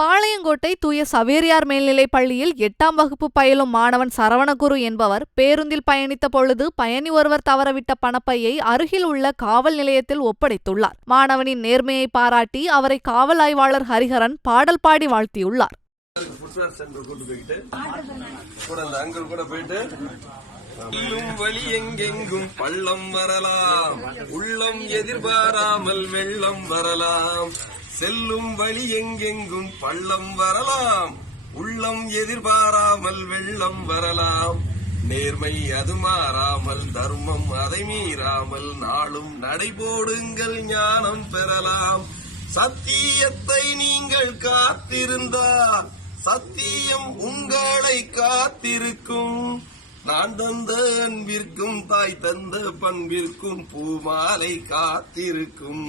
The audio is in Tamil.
பாளையங்கோட்டை தூய சவேரியார் மேல்நிலைப் பள்ளியில் எட்டாம் வகுப்பு பயிலும் மாணவன் சரவணகுரு என்பவர் பேருந்தில் பயணித்த பொழுது பயணி ஒருவர் தவறவிட்ட பணப்பையை அருகில் உள்ள காவல் நிலையத்தில் ஒப்படைத்துள்ளார். மாணவனின் நேர்மையை பாராட்டி அவரை காவல் ஆய்வாளர் ஹரிஹரன் பாடல் பாடி வாழ்த்தியுள்ளார். வழி எங்கெங்கும் பள்ளம் வரலாம். உள்ளம் எதிர்பாராமல் வெள்ளம் வரலாம். செல்லும் வழி எங்கெங்கும் பள்ளம் வரலாம். உள்ளம் எதிர்பாராமல் வெள்ளம் வரலாம். நேர்மை அது மாறாமல் தர்மம் அதை மீறாமல் நாளும் நடைபோடுங்கள் ஞானம் பெறலாம். சத்தியத்தை நீங்கள் காத்திருந்தால் சத்தியம் உங்களை காத்திருக்கும். நான் தந்த அன்பிற்கும் தாய் தந்த பண்பிற்கும் பூமாலை காத்திருக்கும்.